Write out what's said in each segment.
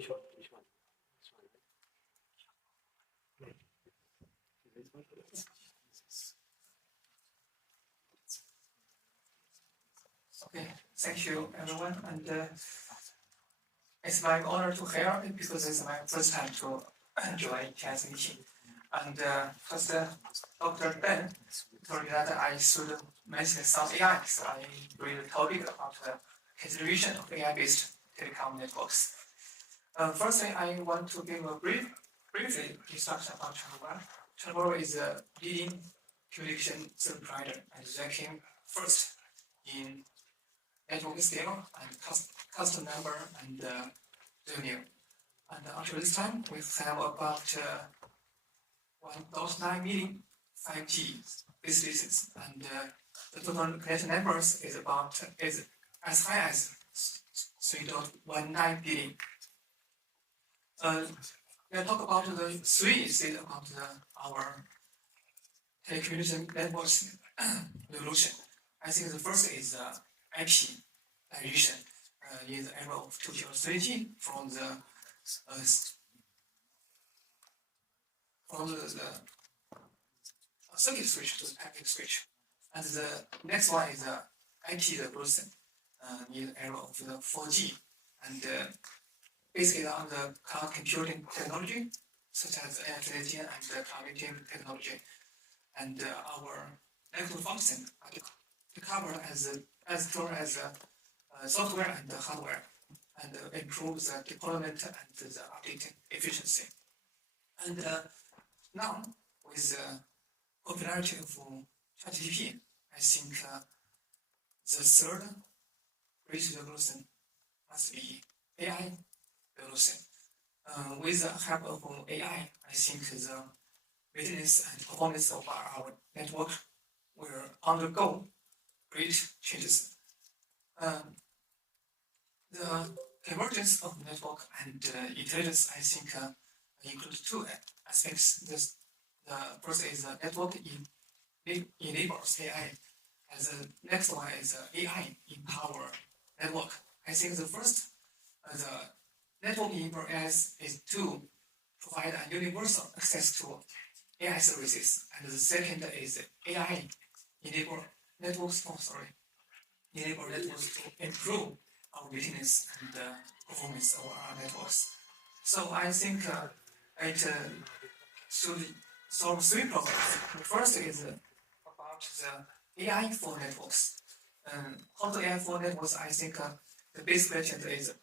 Which one? Which one? Which one? Okay, thank you everyone, and it's my honor to hear it because it's my first time to join ETSI meeting. And first, Dr. Ben told me that I should mention some AI, so I read the topic about the consideration of AI-based telecom networks. Firstly, I want to give a brief introduction about Channel. Channel is a leading communication service provider and ranking first in network scale and customer number and revenue. And until this time, we have about 1.9 million 5G base stations, and the total connection numbers is as high as 3.19 billion. Let's talk about the three states about our telecommunication networks revolution. I think the first is IP dilution in the era of 2G or 3G from the circuit switch to the packet switch. And the next one is IP revolution in the era of the 4G. And basically on the cloud computing technology, such as NFT and the cloud technology. And our network function are covered as software and hardware, and improve the deployment and the updating efficiency. And now, with the popularity of ChatGPT, I think the third great revolution must be AI revolution. With the help of AI, I think the maintenance and performance of our network will undergo great changes. The convergence of network and intelligence, I think, include two aspects. The first is network enables AI, and the next one is AI empower network. I think the first, the network enable AI is to provide a universal access to AI services, and the second is AI enable networks. Enable networks to improve our maintenance and performance of our networks. So I think it should solve three problems. The first is about the AI for networks. How to AI for networks? I think the basic question is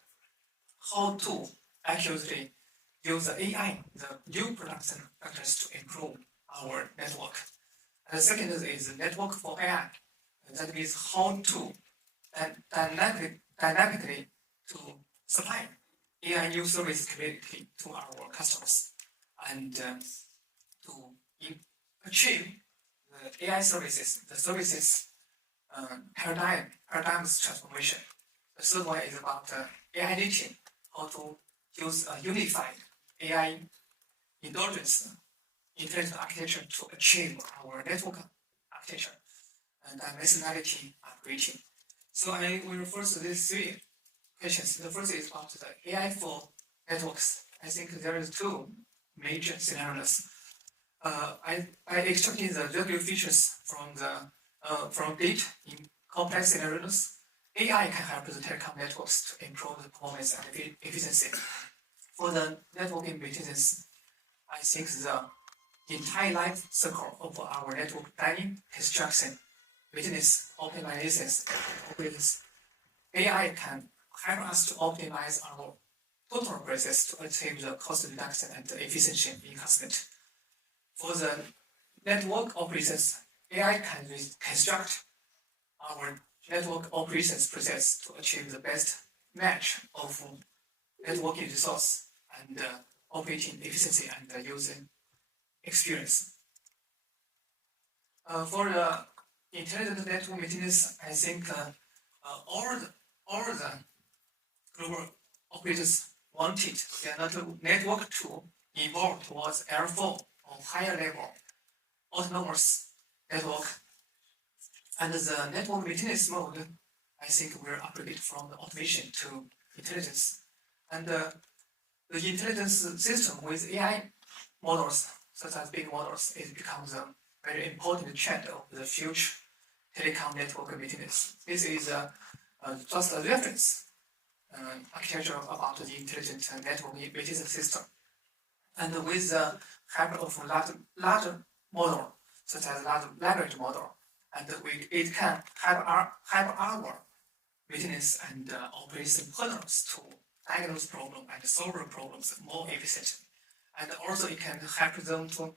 how to accurately use the AI, the new production factors, to improve our network. And the second is network for AI. That means how to dynamically to supply AI new service capability to our customers, and to achieve the AI services, the services paradigms transformation. The third one is about AI native, how to use a unified AI intelligent architecture to achieve our network architecture and dimensionality upgrading. So I will refer to these three questions. The first is about the AI for networks. I think there is two major scenarios. I extracted the regular features from data in complex scenarios. AI can help the telecom networks to improve the performance and efficiency. For the networking maintenance, I think the entire life cycle of our network planning, construction, maintenance, optimizations, AI can help us to optimize our total process to achieve the cost reduction and the efficiency enhancement. For the network operations, AI can construct our network operations process to achieve the best match of networking resource and operating efficiency and user experience. For the intelligent network maintenance, I think all the global operators wanted their network to evolve towards L4 or higher level autonomous network. And the network maintenance mode, I think, will upgrade from the automation to intelligence. And the intelligence system with AI models, such as big models, it becomes a very important trend of the future telecom network maintenance. This is just a reference architecture about the intelligent network maintenance system. And with the help of large model, such as large language model, and it can help our maintenance and operation partners to diagnose problems and solve problems more efficiently. And also it can help them to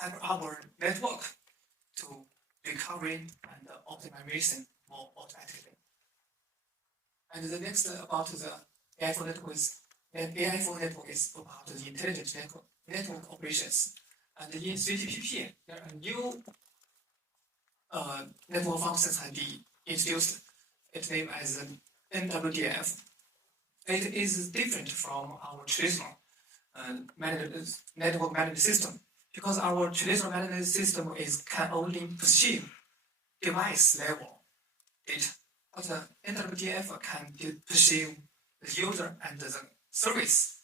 help our network to recovery and optimization more automatically. And the next about the AI for network is about the intelligent network operations. And in 3GPP, there are new network functions have been introduced. It's named as NWDF. It is different from our traditional network management system because our traditional management system can only perceive device level data, but NWDF can perceive the user and the service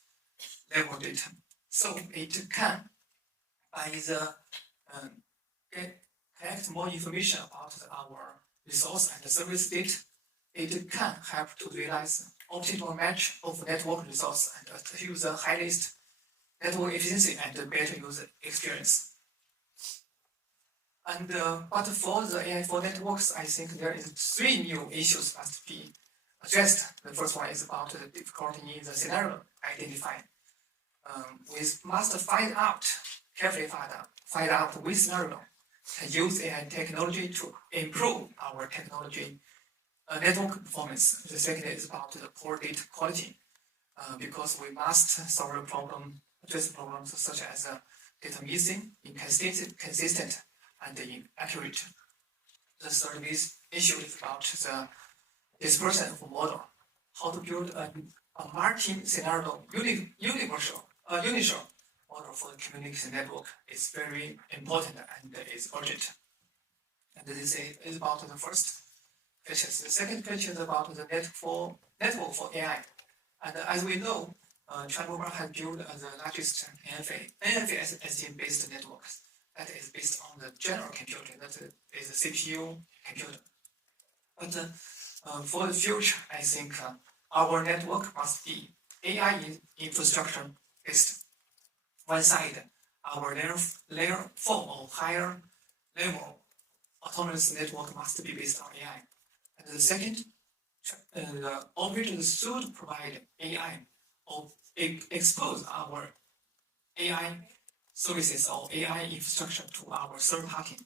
level data. So it can, by the collect more information about our resource and service data, it can help to realize optimal match of network resource and achieve the highest network efficiency and better user experience. And but for the AI for networks, I think there is 3 new issues must be addressed. The first one is about the difficulty in the scenario identified. We must carefully find out which scenario can use AI technology to improve our technology network performance. The second is about the poor data quality, because we must solve address problems such as data missing, inconsistent, and inaccurate. The third issue is about the dispersion of model. How to build a multi-scenario unitary model for the communication network is very important and is urgent. And this is about the first picture. The second picture is about the network for AI. And as we know, China Mobile has built the largest NFV-based network that is based on the general computer, that is a CPU computer. But for the future, I think our network must be AI infrastructure based. One side, our layer 4 or higher level autonomous network must be based on AI. And the second, the operators should provide AI or expose our AI services or AI infrastructure to our third-party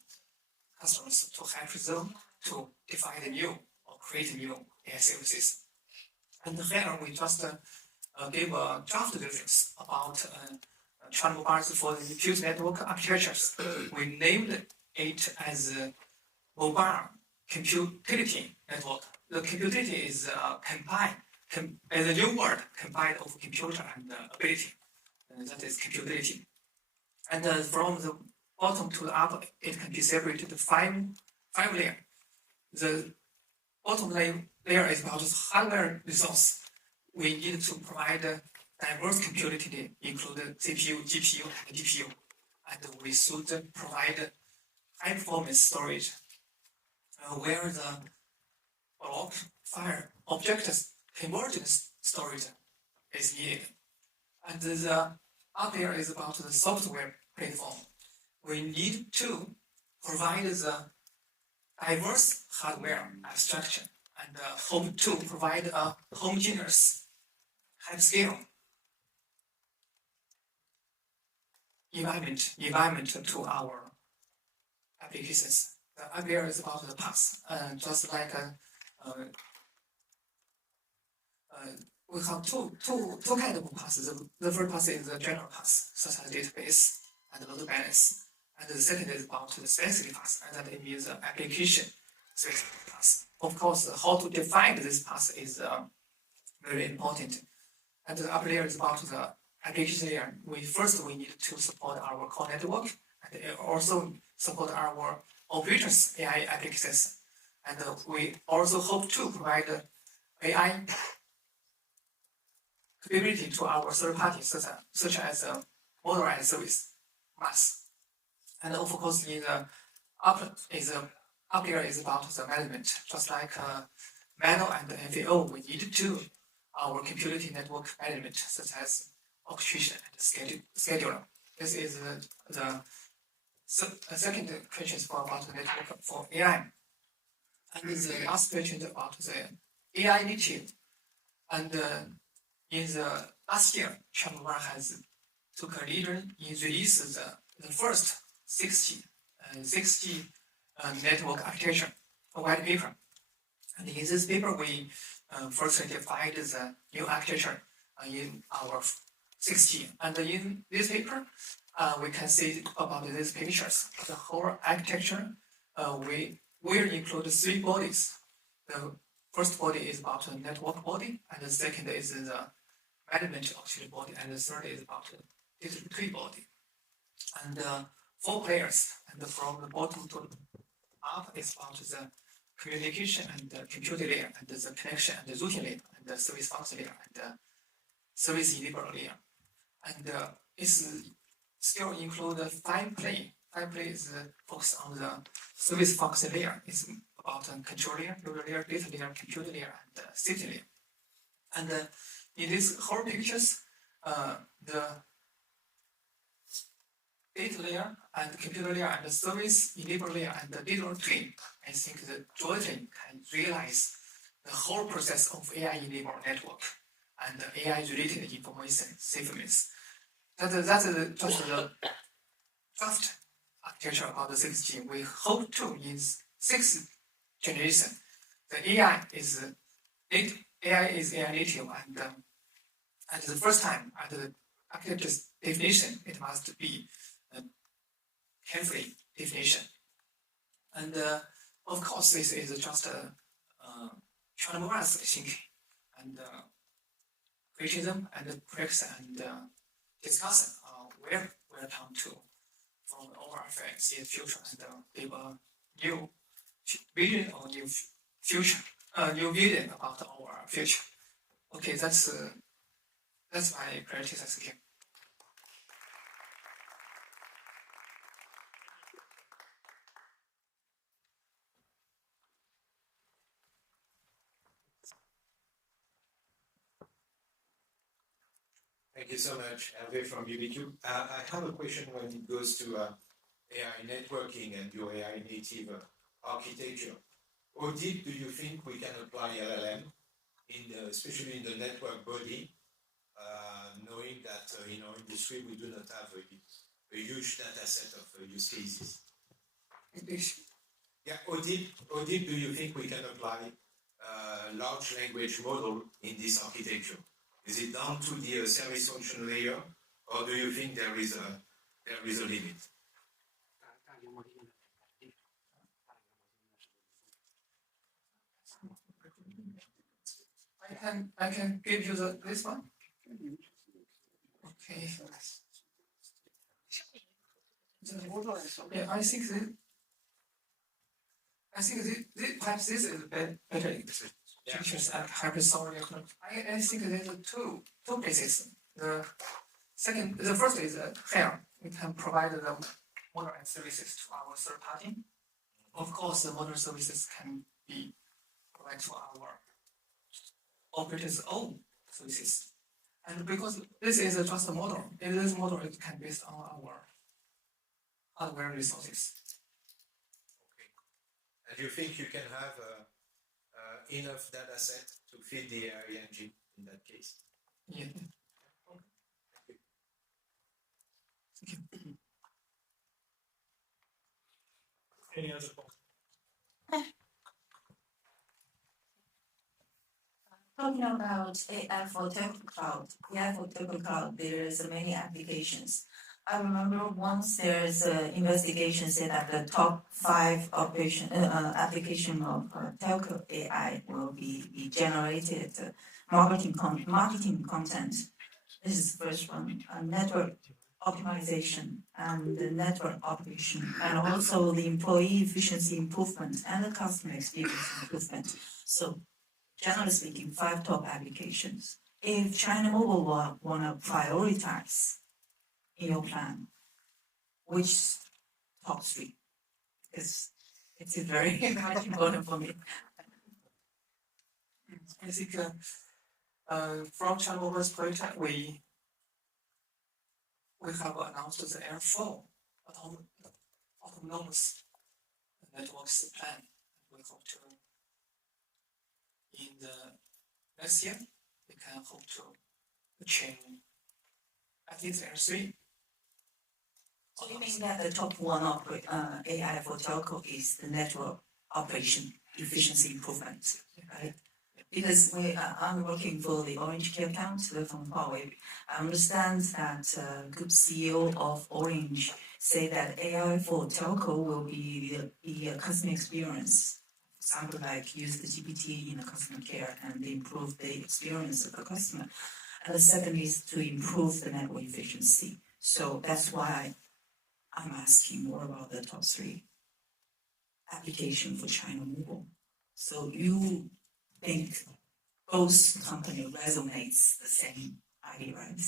customers to help them to define new or create new AI services. And here we just gave a draft reference about China Mobile's for the diffuse network architectures. We named it as mobile computility network. The computility is as a new word combined of computer and ability. That is computility. And from the bottom to the up, it can be separated to five layers. The bottom layer is about hardware resource. We need to provide diverse computility, including CPU, GPU, and DPU. And we should provide high performance storage where the block, file, objects, convergence storage is needed. And the up here is about the software platform. We need to provide the diverse hardware abstraction and hope to provide a homogeneous hyperscale environment to our applications. The up here is about the path, just like we have two kinds of paths. The first path is the general path, such as database and load balance. And the second is about the specific path, and that means the application specific path. Of course, how to define this path is very important. And the upper layer is about the application layer. We need to support our core network and also support our operators AI applications. And we also hope to provide AI capability to our third parties, such as model and service mass. And of course, in the up layer is about the management, just like manual and MVO, we need to our computing network management, such as orchestration and scheduler. This is the second question is about the network for AI. And the last question about the AI native. And in the last year, China has took a leader in release the first 60 network architecture, a white paper. And in this paper, we first defined the new architecture in our 6G. And in this paper, we can see about these pictures. The whole architecture, we will include 3 bodies. The first body is about the network body, and the second is the management auxiliary body, and the third is about the distributory body. And 4 players, and from the bottom to up is about the communication and the computer layer, and the connection and the routing layer, and the service function layer, and the service enabler layer. And it's still include 5 play. 5 play is focused on the service function layer. It's about control layer, user layer, data layer, computer layer, and safety layer. And in these whole pictures, the data layer and computer layer and the service enabler layer and the digital twin, I think the jointly can realize the whole process of AI-enabled network and the AI-related information safeness. That's just the draft architecture about the 6G. We hope to in 6th generation, the AI is AI native, and the first time at the architecture's definition, it must be carefully definition. And of course, this is just China's thinking and criticism and practice and discussion where we're come to from our affairs in the future and give a new vision or new future, new vision about our future. Okay, that's my priorities as here. Thank you so much, Hervé from UBQ. I have a question when it goes to AI networking and your AI native architecture. How deep do you think we can apply LLM, especially in the network body, knowing that in our industry we do not have a huge data set of use cases? Yeah, how deep do you think we can apply large language model in this architecture? Is it down to the service function layer, or do you think there is a limit? I can give you this one. Okay. Yeah, I think perhaps this is better pictures at hypersonic. I think there's two places. The first is here. We can provide the model and services to our third party. Of course, the model services can be provided to our operator's own services. And because this is just a model, in this model it can be based on our hardware resources. Okay. And you think you can have enough data set to feed the AI engine in that case? Yeah. Okay. Thank you. Any other points? Talking about AI for telco cloud, there is many applications. I remember once there's an investigation said that the top 5 application of telco AI will be generated marketing content. This is the first one. Network optimization and the network operation, and also the employee efficiency improvement and the customer experience improvement. So, generally speaking, 5 top applications. if China Mobile wanna prioritize in your plan, which top three? Because it's very much important for me. I think from China Mobile's project, we have announced the L4 autonomous networks plan. We hope to in the next year we can hope to achieve at least L3. So you mean that the top one AI for telco is the network operation efficiency improvement, right? Because I'm working for the Orange key account from Huawei. I understand that Group CEO of Orange say that AI for telco will be the customer experience. For example, like use the GPT in the customer care and improve the experience of the customer. And the second is to improve the network efficiency. So that's why I'm asking more about the top three application for China Mobile. So you think both company resonates the same idea, right?